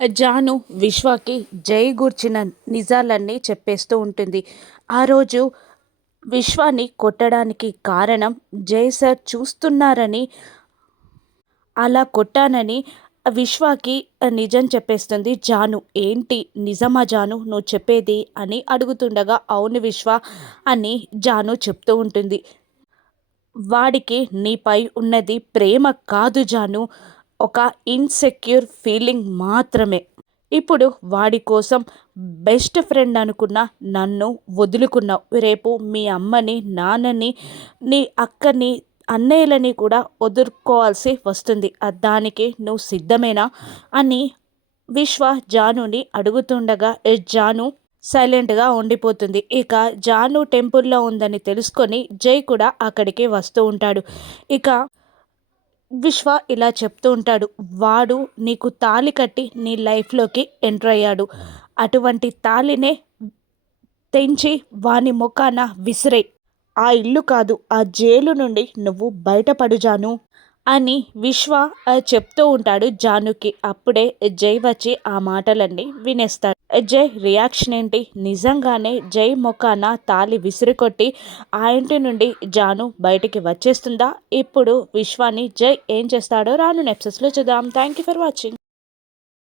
జాను విశ్వకి జై గూర్చిన నిజాలన్నీ చెప్పేస్తూ ఉంటుంది. ఆ రోజు విశ్వాని కొట్టడానికి కారణం జై సార్ చూస్తున్నారని, అలా కొట్టానని విశ్వాకి నిజం చెప్పేస్తుంది జాను. ఏంటి నిజమా జాను నువ్వు చెప్పేది అని అడుగుతుండగా, అవును విశ్వ అని జాను చెప్తూ ఉంటుంది. వాడికి నీపై ఉన్నది ప్రేమ కాదు జాను, ఒక ఇన్సెక్యూర్ ఫీలింగ్ మాత్రమే. ఇప్పుడు వాడి కోసం బెస్ట్ ఫ్రెండ్ అనుకున్న నన్ను వదులుకున్నావు. రేపు మీ అమ్మని, నాన్నని, నీ అక్కని, అన్నయ్యలని కూడా వదులుకోవాల్సి వస్తుంది. దానికి నువ్వు సిద్ధమేనా అని విశ్వ జానుని అడుగుతుండగా జాను సైలెంట్గా ఉండిపోతుంది. ఇక జాను టెంపుల్లో ఉందని తెలుసుకొని జై కూడా అక్కడికి వస్తూ ఉంటాడు. ఇక విశ్వ ఇలా చెప్తూ ఉంటాడు. వాడు నీకు తాళి కట్టి నీ లైఫ్లోకి ఎంటర్ అయ్యాడు. అటువంటి తాళినే తెంచి వాని మొఖాన విసిరేయ్. ఆ ఇల్లు కాదు, ఆ జైలు నుండి నువ్వు బయటపడు జాను అని విశ్వ చెప్తూ ఉంటాడు జానుకి. అప్పుడే జై వచ్చి ఆ మాటలన్నీ వినేస్తాడు. జై రియాక్షన్ ఏంటి? నిజంగానే జై మొఖాన తాళి విసిరికొట్టి ఆ ఇంటి నుండి జాను బయటికి వచ్చేస్తుందా? ఇప్పుడు విశ్వాని జై ఏం చేస్తాడో రాను ఎపిసోడ్స్లో చూద్దాం. Thank you for watching.